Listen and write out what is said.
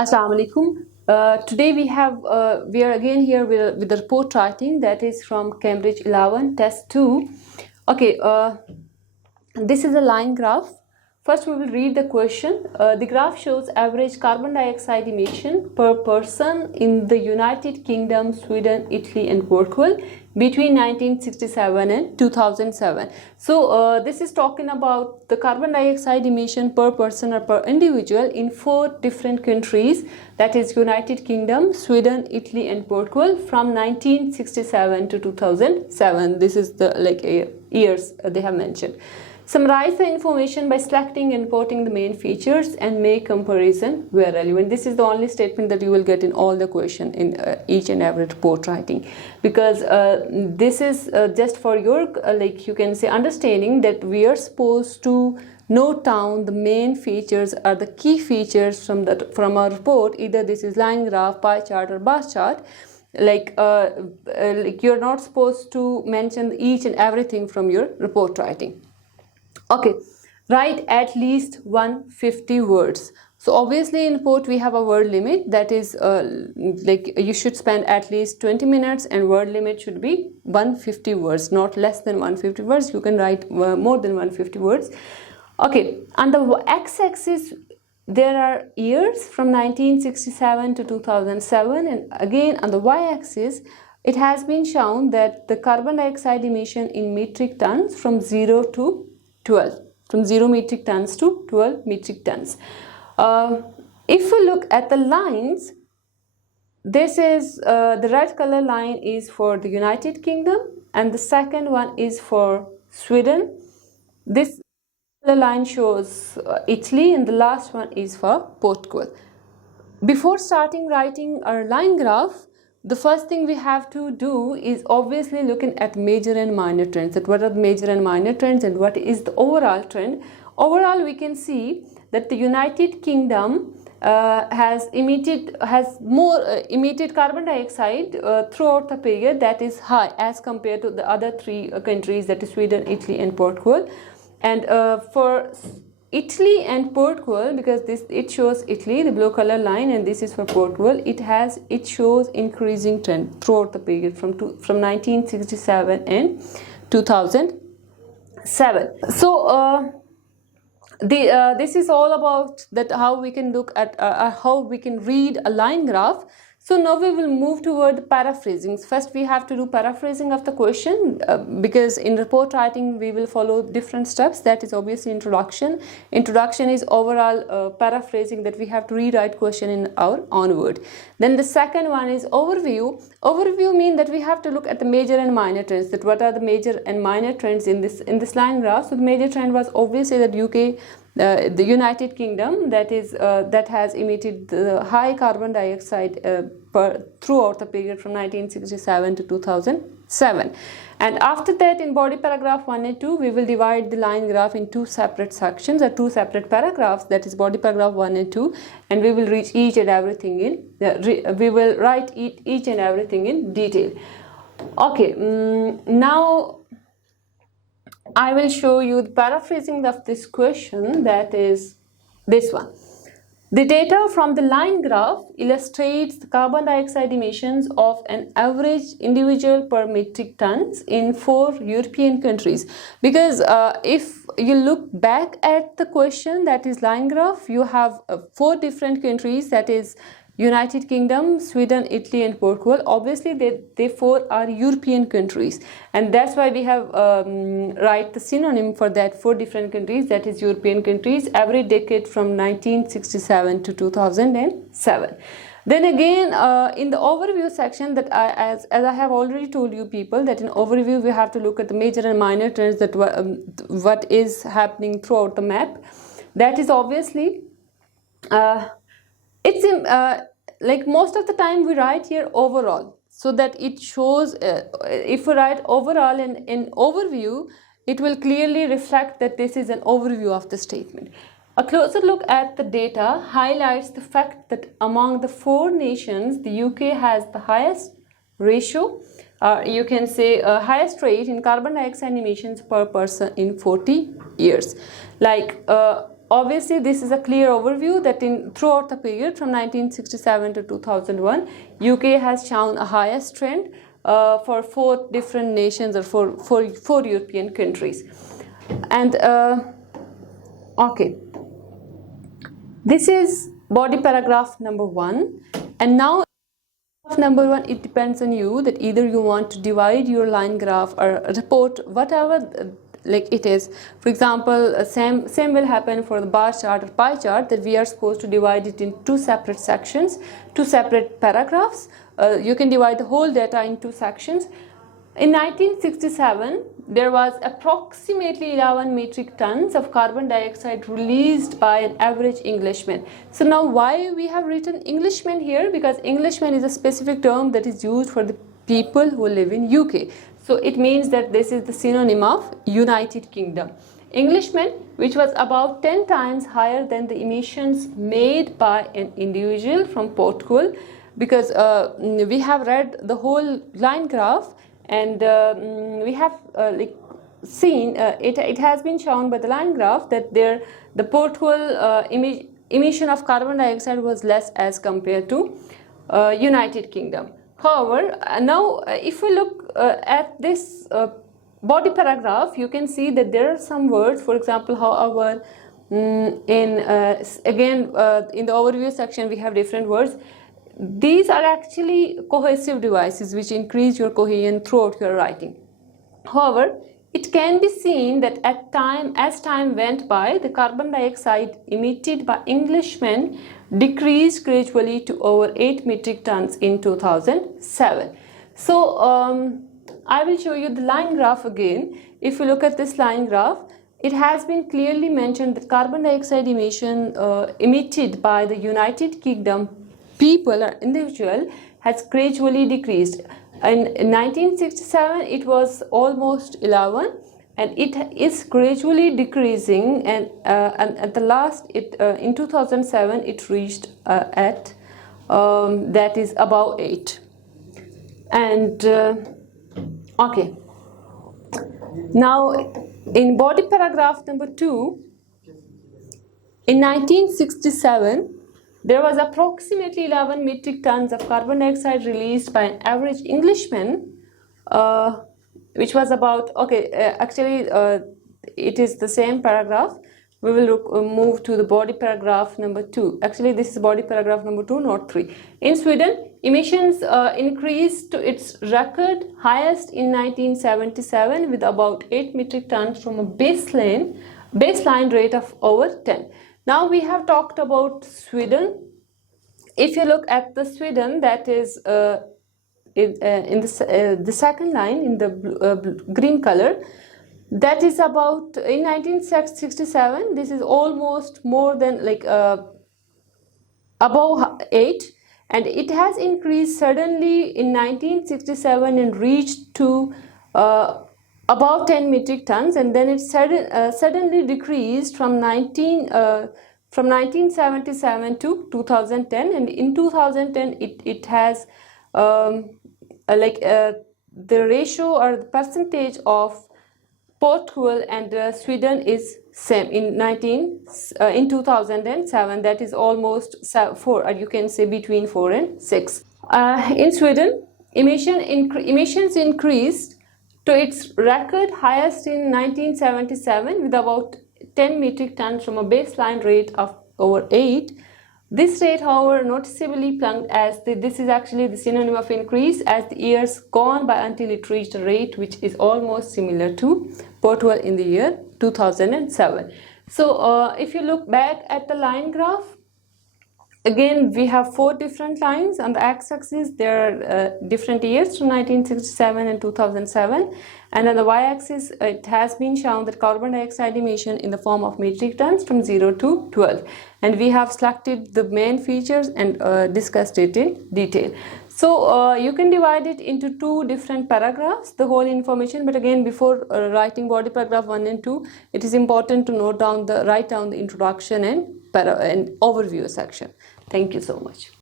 Assalamu alaikum. Today we are again here with the report writing that is from Cambridge 11 test 2. Okay, this is a line graph. First we will read the question. The graph shows average carbon dioxide emission per person in the United Kingdom, Sweden, Italy and Portugal between 1967 and 2007. So this is talking about the carbon dioxide emission per person or per individual in 4 different countries, that is United Kingdom, Sweden, Italy and Portugal from 1967 to 2007. This is the years they have mentioned. Summarize the information by selecting and quoting the main features and make comparison where relevant. This is the only statement that you will get in all the question in each and every report writing, because this is just for your you can say understanding that we are supposed to note down the main features or the key features from our report. Either this is line graph, pie chart or bar chart. You're not supposed to mention each and everything from your report writing. Okay, write at least 150 words. So obviously in report we have a word limit, that is you should spend at least 20 minutes and word limit should be 150 words, not less than 150 words. You can write more than 150 words. Okay, on the x-axis there are years from 1967 to 2007, and again on the y-axis it has been shown that the carbon dioxide emission in metric tons from 0 to 12, from 0 metric tons to 12 metric tons. If we look at the lines, this is the red color line is for the United Kingdom and the second one is for Sweden. This color line shows Italy and the last one is for Portugal. Before starting writing our line graph, the first thing we have to do is obviously looking at major and minor trends. That what are the major and minor trends and what is the overall trend. Overall, we can see that the United Kingdom has more emitted carbon dioxide throughout the period, that is high as compared to the other 3 countries, that is Sweden, Italy and Portugal. And for Italy and Portugal, because it shows Italy, the blue color line, and this is for Portugal, it shows increasing trend throughout the period from 1967 and 2007. So this is all about that how we can look at how we can read a line graph. So now we will move toward paraphrasing. First we have to do paraphrasing of the question because in report writing we will follow different steps. That is obviously introduction. Introduction is overall paraphrasing, that we have to rewrite question in our own word. Then the second one is overview. Overview means that we have to look at the major and minor trends, that what are the major and minor trends in this line graph. So the major trend was obviously that the United Kingdom, that has emitted the high carbon dioxide throughout the period from 1967 to 2007. And after that, in body paragraph 1 and 2, we will divide the line graph in 2 separate sections or 2 separate paragraphs, that is body paragraph 1 and 2, and we will reach each and everything we will write each and everything in detail. Okay, now I will show you the paraphrasing of this question, that is this one. The data from the line graph illustrates the carbon dioxide emissions of an average individual per metric tons in 4 European countries. Because if you look back at the question, that is line graph, you have 4 different countries, that is United Kingdom, Sweden, Italy and Portugal. Obviously they 4 are European countries, and that's why we have write the synonym for that 4 different countries, that is European countries, every decade from 1967 to 2007. Then again in the overview section, that as I have already told you people, that in overview we have to look at the major and minor trends, that what is happening throughout the map. That is obviously like most of the time we write here overall, so that it shows if we write overall in overview, it will clearly reflect that this is an overview of the statement. A closer look at the data highlights the fact that among the 4 nations, the UK has the highest ratio, you can say highest rate in carbon dioxide emissions per person in 40 years. Like obviously this is a clear overview that throughout the period from 1967 to 2001, UK has shown a highest trend for 4 different nations or four European countries. And okay, this is body paragraph number 1, and now number 1, it depends on you that either you want to divide your line graph or report whatever like it is. For example, same will happen for the bar chart or pie chart, that we are supposed to divide it in 2 separate sections, 2 separate paragraphs. You can divide the whole data in 2 sections. In 1967, there was approximately 11 metric tons of carbon dioxide released by an average Englishman. So now why we have written Englishman here? Because Englishman is a specific term that is used for the people who live in UK. So it means that this is the synonym of United Kingdom. Englishman, which was about 10 times higher than the emissions made by an individual from Portugal, because we have read the whole line graph, and we have seen it has been shown by the line graph that the Portugal emission of carbon dioxide was less as compared to United Kingdom. However, now if we look at this body paragraph, you can see that there are some words. For example, however, in the overview section we have different words. These are actually cohesive devices which increase your cohesion throughout your writing. However, it can be seen that as time went by, the carbon dioxide emitted by Englishmen decreased gradually to over 8 metric tons in 2007. So I will show you the line graph again. If you look at this line graph, it has been clearly mentioned that carbon dioxide emission emitted by the United Kingdom people or individual has gradually decreased. In 1967 it was almost 11, and it is gradually decreasing, and at the last in 2007 it reached at that is above 8. And okay, now in body paragraph number 2, in 1967 there was approximately 11 metric tons of carbon dioxide released by an average Englishman, which was about, it is the same paragraph. We will move to the body paragraph number 2. Actually, this is body paragraph number 2, not 3. In Sweden, emissions increased to its record highest in 1977 with about 8 metric tons from a baseline rate of over 10. Now we have talked about Sweden. If you look at the Sweden, that is in the second line in the green color, that is about in 1967. This is almost more than above 8, and it has increased suddenly in 1967 and reached to about 10 metric tons, and then it suddenly decreased from 1977 to 2010, and in 2010 it has the ratio or the percentage of Portugal and Sweden is same in 2007, that is almost 4, or you can say between 4 and 6. In Sweden, emissions increased to its record highest in 1977 with about 10 metric tons from a baseline rate of over 8. This rate, however, noticeably plunged as this is actually the synonym of increase as the years gone by until it reached a rate which is almost similar to Portugal in the year 2007. So if you look back at the line graph, again we have 4 different lines. On the x-axis there are different years from 1967 and 2007, and on the y-axis it has been shown that carbon dioxide emission in the form of metric tons from 0 to 12, and we have selected the main features and discussed it in detail. So you can divide it into 2 different paragraphs, the whole information, but again before writing body paragraph 1 and 2, it is important to write down the introduction and overview section. Thank you so much.